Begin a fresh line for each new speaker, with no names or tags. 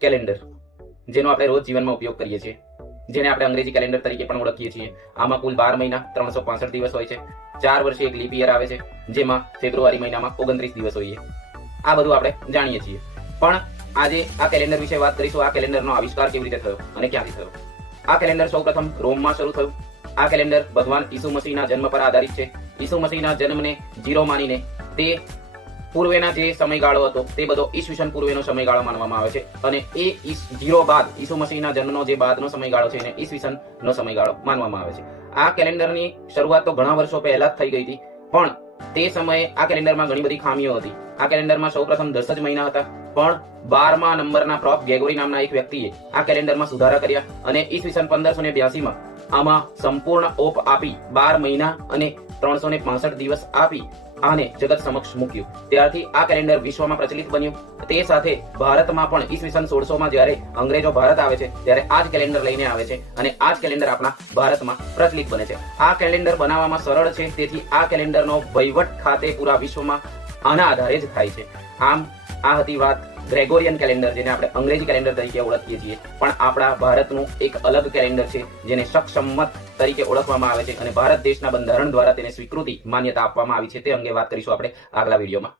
Calendar, જેનો આપણે રોજ જીવનમાં ઉપયોગ કરીએ છીએ. જેને આપણે અંગ્રેજી કેલેન્ડર તરીકે પણ ઓળખીએ છીએ. આમાં કુલ બાર મહિના, ત્રણસો પાસઠ દિવસ હોય છે. ચાર વર્ષે એક લીપ યર આવે છે, જેમાં ફેબ્રુઆરી મહિનામાં ઓગણત્રીસ દિવસ છે આ બધું આપણે જાણીએ છીએ. પણ આજે આ કેલેન્ડર વિશે વાત કરીશું, આ કેલેન્ડરનો આવિષ્કાર કેવી રીતે થયો અને ક્યાંથી થયો? આ કેલેન્ડર સૌપ્રથમ રોમમાં શરૂ થયું. આ કેલેન્ડર ભગવાન ઈસુ મસીહના જન્મ પર આધારિત છે. ઈસુ મસીહના જન્મને જીરો માનીને તે પૂર્વેના જે સમયગાળો હતો. તે બધો ઈસવીસન પૂર્વેનો સમયગાળો માનવામાં આવે છે. અને એ જીરો બાદ, ઈસુ મસીહના જન્મનો જે બાદનો સમયગાળો છે એને ઈસવીસનનો સમયગાળો માનવામાં આવે છે. આ કેલેન્ડરની શરૂઆત તો ઘણા વર્ષો પહેલા જ થઈ ગઈ હતી. પણ તે સમયે આ કેલેન્ડરમાં ઘણી બધી ખામીઓ હતી. આ કેલેન્ડરમાં સૌપ્રથમ દસ જ મહિના હતા. પણ બારમા નંબરના પ્રોફ ગેગોરી નામના એક વ્યક્તિએ આ કેલેન્ડરમાં સુધારા કર્યા અને ઈસવીસન પંદરસો ને બ્યાસીમાં આમાં સંપૂર્ણ ઓપ આપી બાર મહિના અને ત્રણસો ને પાસઠ દિવસ આપી આને જગત સમક્ષ મૂક્યું. ત્યારથી આ કેલેન્ડર વિશ્વમાં પ્રચલિત બન્યું. તે સાથે ભારતમાં પણ ઈસવીસન સોળસોમાં જ્યારે અંગ્રેજો ભારત આવે છે, ત્યારે આ જ કેલેન્ડર લઈને આવે છે અને આ જ કેલેન્ડર આપણા ભારતમાં પ્રચલિત બને છે. આ કેલેન્ડર બનાવવામાં સરળ છે, તેથી આ કેલેન્ડરનો વહીવટ ખાતે પૂરા વિશ્વમાં આના આધારે જ થાય છે. આમ, આ હતી વાત ગ્રેગોરિયન કેલેન્ડર, જેને આપણે અંગ્રેજી કેલેન્ડર તરીકે ઓળખીએ છીએ. પણ આપણા ભારતનું એક અલગ કેલેન્ડર છે, જેને સક્ષમત તરીકે ઓળખવામાં આવે છે અને ભારત દેશના બંધારણ દ્વારા તેને સ્વીકૃતિ માન્યતા આપવામાં આવી છે, તે અંગે વાત કરીશું આપણે આગલા વિડીયોમાં.